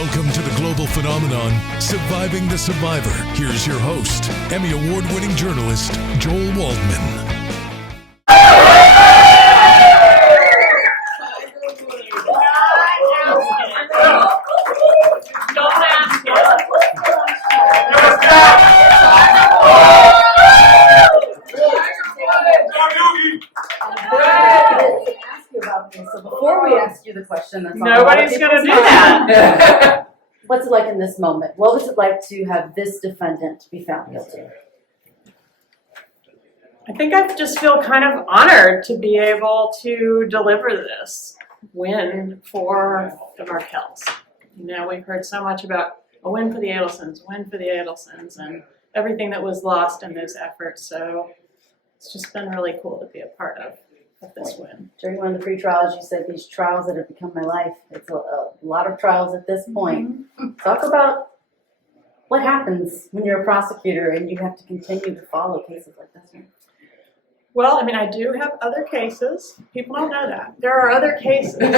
Welcome to the global phenomenon, Surviving the Survivor. Here's your host, Emmy Award-winning journalist, Joel Waldman. So before we ask you the question, that's nobody's going to do that. What's it like in this moment? What was it like to have this defendant be found guilty? I think I just feel kind of honored to be able to deliver this win for the Markels. You know, we've heard so much about a win for the Adelsons, and everything that was lost in those efforts. So it's just been really cool to be a part of this win. During one of the pre-trials, you said these trials that have become my life. It's a lot of trials at this point. Mm-hmm. Talk about what happens when you're a prosecutor and you have to continue to follow cases like this one. Well, I mean, I do have other cases. People don't know that. There are other cases. And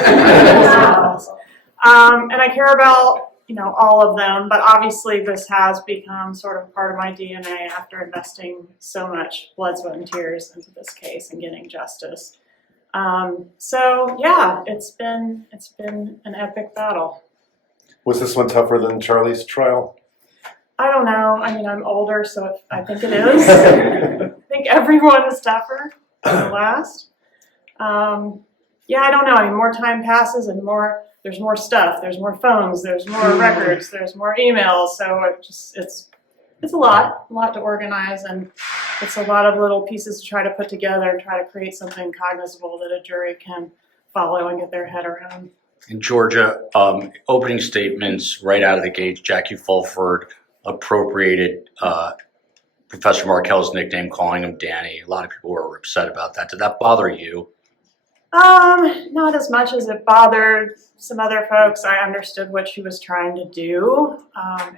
I care about, all of them, but obviously this has become sort of part of my DNA after investing so much blood, sweat, and tears into this case and getting justice. So yeah, it's been an epic battle. Was this one tougher than Charlie's trial? I don't know. I mean, I'm older, so I think it is. I think everyone is tougher than the last. Yeah, I don't know. I mean, more time passes and there's more stuff, there's more phones, there's more records, there's more emails, so it's a lot to organize, and it's a lot of little pieces to try to put together and try to create something cognizable that a jury can follow and get their head around. In Georgia, opening statements right out of the gate, Jackie Fulford appropriated Professor Markel's nickname, calling him Danny. A lot of people were upset about that. Did that bother you? Not as much as it bothered some other folks. I understood what she was trying to do.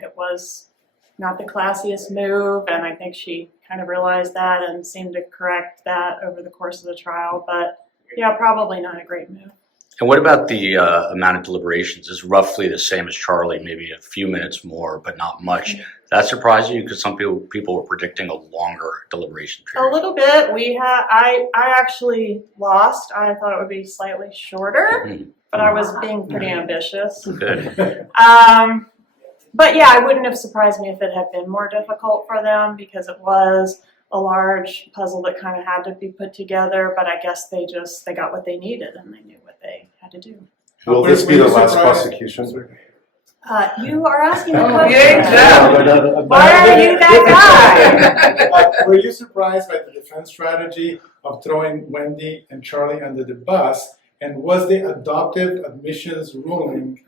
It was not the classiest move, and I think she kind of realized that and seemed to correct that over the course of the trial. But yeah, probably not a great move. And what about the amount of deliberations? It's roughly the same as Charlie, maybe a few minutes more, but not much. That surprised you because some people were predicting a longer deliberation period. A little bit. I actually lost. I thought it would be slightly shorter, but I was being pretty ambitious. Good. But yeah, it wouldn't have surprised me if it had been more difficult for them because it was a large puzzle that kind of had to be put together. But I guess they got what they needed and they knew what they had to do. Will this be the last prosecution? You are asking the question. Yeah, Why are you that guy? Were you surprised by the defense strategy of throwing Wendy and Charlie under the bus? And was the adoptive admissions ruling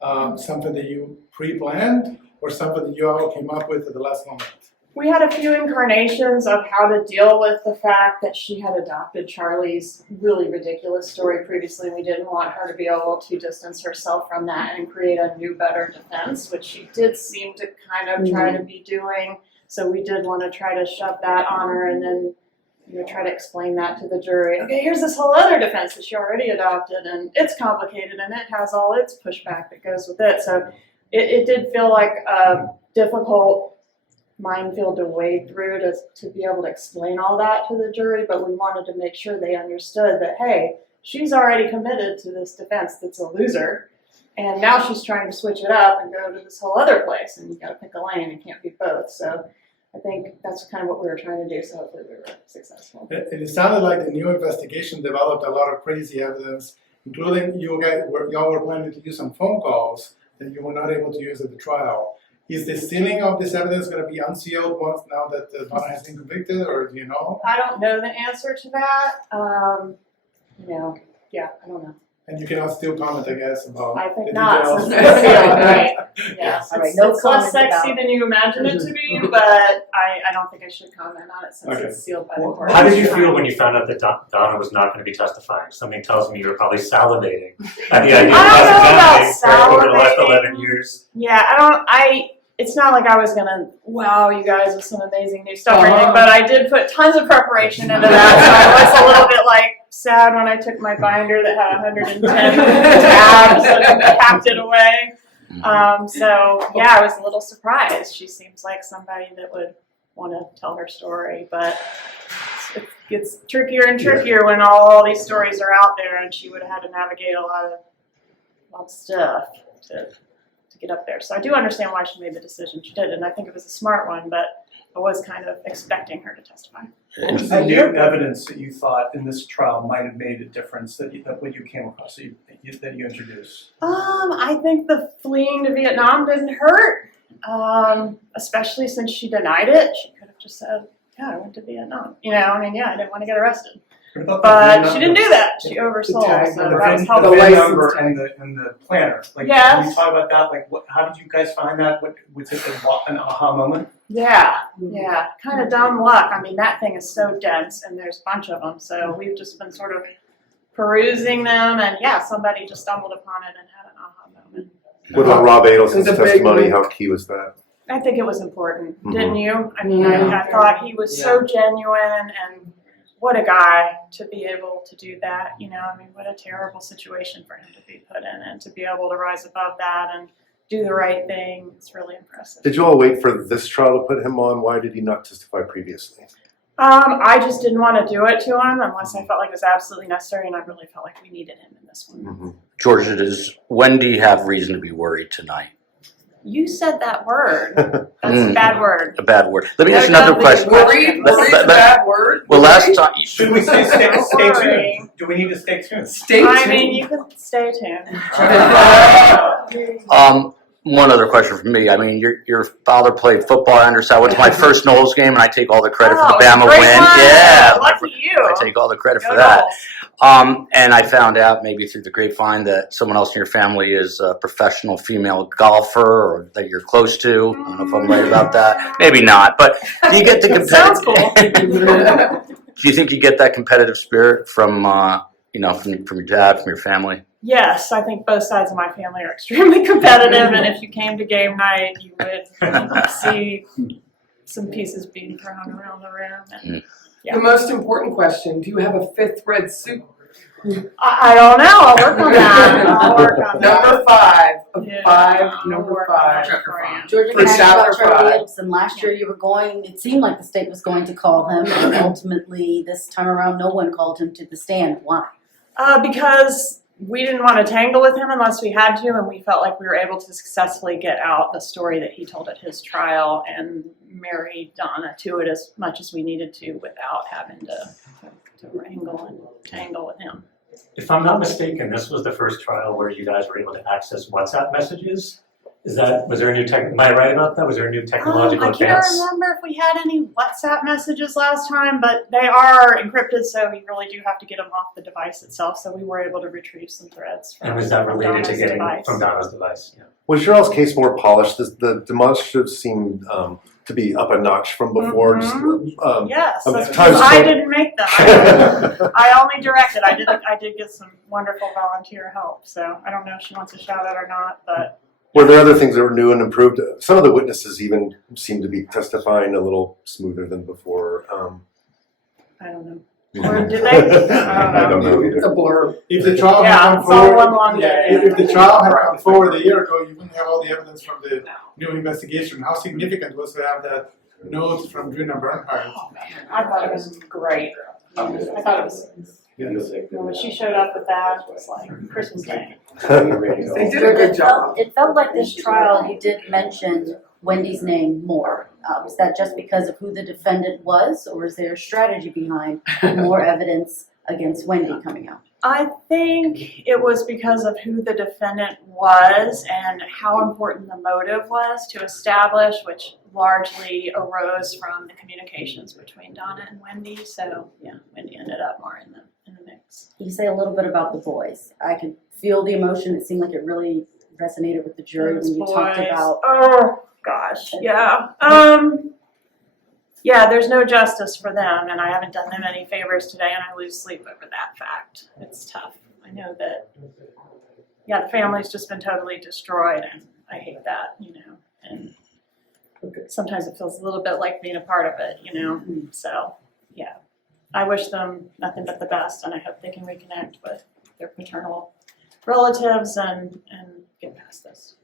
something that you pre-planned or something that you all came up with at the last moment? We had a few incarnations of how to deal with the fact that she had adopted Charlie's really ridiculous story previously. We didn't want her to be able to distance herself from that and create a new, better defense, which she did seem to kind of try to be doing. So we did want to try to shove that on her and then try to explain that to the jury. Okay, here's this whole other defense that she already adopted, and it's complicated, and it has all its pushback that goes with it. So it did feel like a difficult minefield to wade through to be able to explain all that to the jury, but we wanted to make sure they understood that, hey, she's already committed to this defense that's a loser, and now she's trying to switch it up and go to this whole other place, and you got to pick a lane, it can't be both. So I think that's kind of what we were trying to do, so hopefully we were successful. It sounded like the new investigation developed a lot of crazy evidence, including y'all were planning to use some phone calls that you were not able to use at the trial. Is the sealing of this evidence going to be unsealed once now that Donna has been convicted, or do you know? I don't know the answer to that. Yeah, I don't know. And you cannot still comment, I guess, about I think the not, details. since it's sealed, right? Yeah, All right, no it's less comment sexy about- than you imagine it to be, but I don't think I should comment on it since Okay. it's sealed by the court. How did you feel when you found out that Donna was not going to be testifying? Something tells me you were probably salivating at the idea of cross-examining over the last 11 years. Yeah, it's not like I was gonna wow you guys with some amazing new stuff or anything, but I did put tons of preparation into that, so I was a little bit sad when I took my binder that had 110 tabs and packed it away. So yeah, I was a little surprised. She seems like somebody that would want to tell her story, but it gets trickier and trickier when all these stories are out there, and she would have had to navigate a lot of stuff to get up there. So I do understand why she made the decision she did, and I think it was a smart one, but I was kind of expecting her to testify. What was the new evidence that you thought in this trial might have made a difference that when you came across that you introduced? I think the fleeing to Vietnam didn't hurt, especially since she denied it. She could have just said, "Yeah, I went to Vietnam." You know, I mean, yeah, I didn't want to get arrested. But she didn't do that. She oversold, so that was helpful. The VIN number and the planner. Like, Yes. Can you talk about that? Like, how did you guys find that? Was it an aha moment? Yeah, kind of dumb luck. I mean, that thing is so dense, and there's a bunch of them. So we've just been sort of perusing them, and yeah, somebody just stumbled upon it and had an aha moment. What about Rob Adelson's It's a big testimony? one. How key was that? I think it was important, Mhm. didn't you? I mean, Yeah. I thought he was so genuine, and what a guy to be able to do that. You know, I mean, what a terrible situation for him to be put in, and to be able to rise above that and do the right thing. It's really impressive. Did you all wait for this trial to put him on? Why did he not testify previously? I just didn't want to do it to him unless I felt like it was absolutely necessary, and I really felt like we needed him in this one. Mm-hmm. Georgia, does Wendy have reason to be worried tonight? You said that word. That's a bad word. A bad word. Let me ask another question. Worried? Worried's a bad word. Well, last time. Should we say stay Worry. tuned? Do we need to stay tuned? I mean, you can stay tuned. One other question from me. I mean, your father played football. I understand. I went to my first Knowles game, and I take all the credit for the Bama great win. one. Yeah, Lucky you. I take all the credit Go for that. Knowles. And I found out maybe through the grapevine that someone else in your family is a professional female golfer, or that you're close to. I don't know if I'm right about that. Maybe not, but you get the Sounds competitive. Do you think you get that competitive spirit from from your dad, from your family? Yes, I think both sides of my family are extremely competitive, and if you came to game night, you would see some pieces being thrown around the room. And, yeah. The most important question, do you have a fifth red suit? I don't know. I'll work on that. I'll work on that. Number five. Yeah, Five, I'll number work on five. that for you. Georgia, For can I ask you about chapter Charlie five. Gibson? Last year you were going, it seemed like the state was going to call him, and ultimately this time around no one called him to the stand. Why? Because we didn't want to tangle with him unless we had to, and we felt like we were able to successfully get out the story that he told at his trial and marry Donna to it as much as we needed to without having to wrangle and tangle with him. If I'm not mistaken, this was the first trial where you guys were able to access WhatsApp messages. Was there a new am I right about that? Was there a new technological I can't advance? remember if we had any WhatsApp messages last time, but they are encrypted, so you really do have to get them off the device itself. So we were able to retrieve some threads from And was that related Donna's to getting device. from Donna's device? Yeah. Was your all's case more polished? The demonstratives seemed to be up a notch from before. Yes, that's times because I so- didn't make them. I only directed. I did get some wonderful volunteer help. So I don't know if she wants to shout out or not, but Were there other things that were new and improved? Some of the witnesses even seemed to be testifying a little smoother than before. I don't know. Or did they? I don't know either. It's a blur. If the trial Yeah, had come it's all forward, one long day. if the trial had come forward a year ago, you wouldn't have all the evidence from the new investigation. How significant was to have that note from Drina Bernhardt? I thought it was great. I thought it was. When she showed up with that, it was like Christmas Day. They did a good job. It felt like this trial, you did mention Wendy's name more. Was that just because of who the defendant was, or is there a strategy behind more evidence against Wendy coming out? I think it was because of who the defendant was and how important the motive was to establish, which largely arose from the communications between Donna and Wendy. So yeah, Wendy ended up more in the mix. You say a little bit about the boys. I could feel the emotion. It seemed like it really resonated with the jury when you talked Boys. about. Oh gosh, yeah. Yeah, there's no justice for them, and I haven't done them any favors today, and I lose sleep over that fact. It's tough. I know that. Yeah, the family's just been totally destroyed, and I hate that, and sometimes it feels a little bit like being a part of it, So, yeah, I wish them nothing but the best, and I hope they can reconnect with their paternal relatives and get past this.